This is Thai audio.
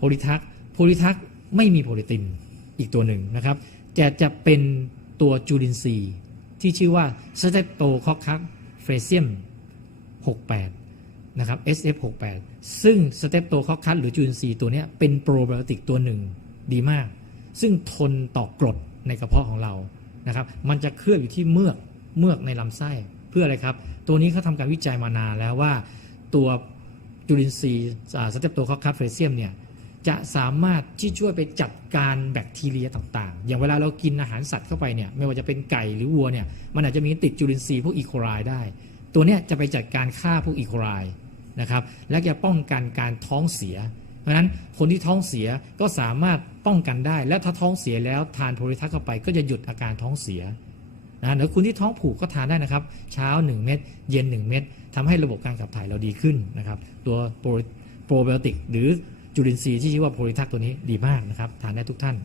โพลิทักโพลิทักไม่มีโพลิตินอีกตัวหนึ่งนะครับแต่จะเป็นตัวจุลินทรีย์ที่ชื่อว่าสเตปโตคอคัสเฟรเซียม68นะครับ SF68 ซึ่งสเตปโตคอคัสหรือจุลินทรีย์ตัวนี้เป็นโปรไบโอติกตัวหนึ่งดีมาก ซึ่งทนต่อกรดในกระเพาะของเรา นะครับ มันจะเคลือบอยู่ที่เมือก เมือกในลำไส้ เพื่ออะไรครับ ตัวนี้เขาทำการวิจัยมานานแล้วว่าตัวจุลินทรีย์สเตปโตคอคัสเฟรเซียมเนี่ยจะสามารถที่ช่วยไปจัดการแบคทีเรียต่าง ๆ อย่างเวลาเรากินอาหารสัตว์เข้าไปเนี่ย ไม่ว่าจะเป็นไก่หรือวัวเนี่ย มันอาจจะมีติดจุลินทรีย์พวกอีโคไลได้ ตัวเนี้ยจะไปจัดการฆ่าพวกอีโคไลนะครับ และจะป้องกันการท้องเสีย เพราะนั้นคนที่ท้องเสียก็สามารถป้องกันได้ และถ้าท้องเสียแล้วทานโพลิทัคเข้าไป ก็จะหยุดอาการท้องเสีย นะหรือคุณที่ท้องผูกก็ทานได้นะครับ เช้า 1 เม็ดเย็น 1 เม็ดทำให้ระบบการขับถ่ายเราดีขึ้นนะครับ ตัวโปรไบโอติกหรือจุลินทรีย์ที่ชื่อว่าโพลิทักตัวนี้ดีมากนะครับทานได้ทุกท่าน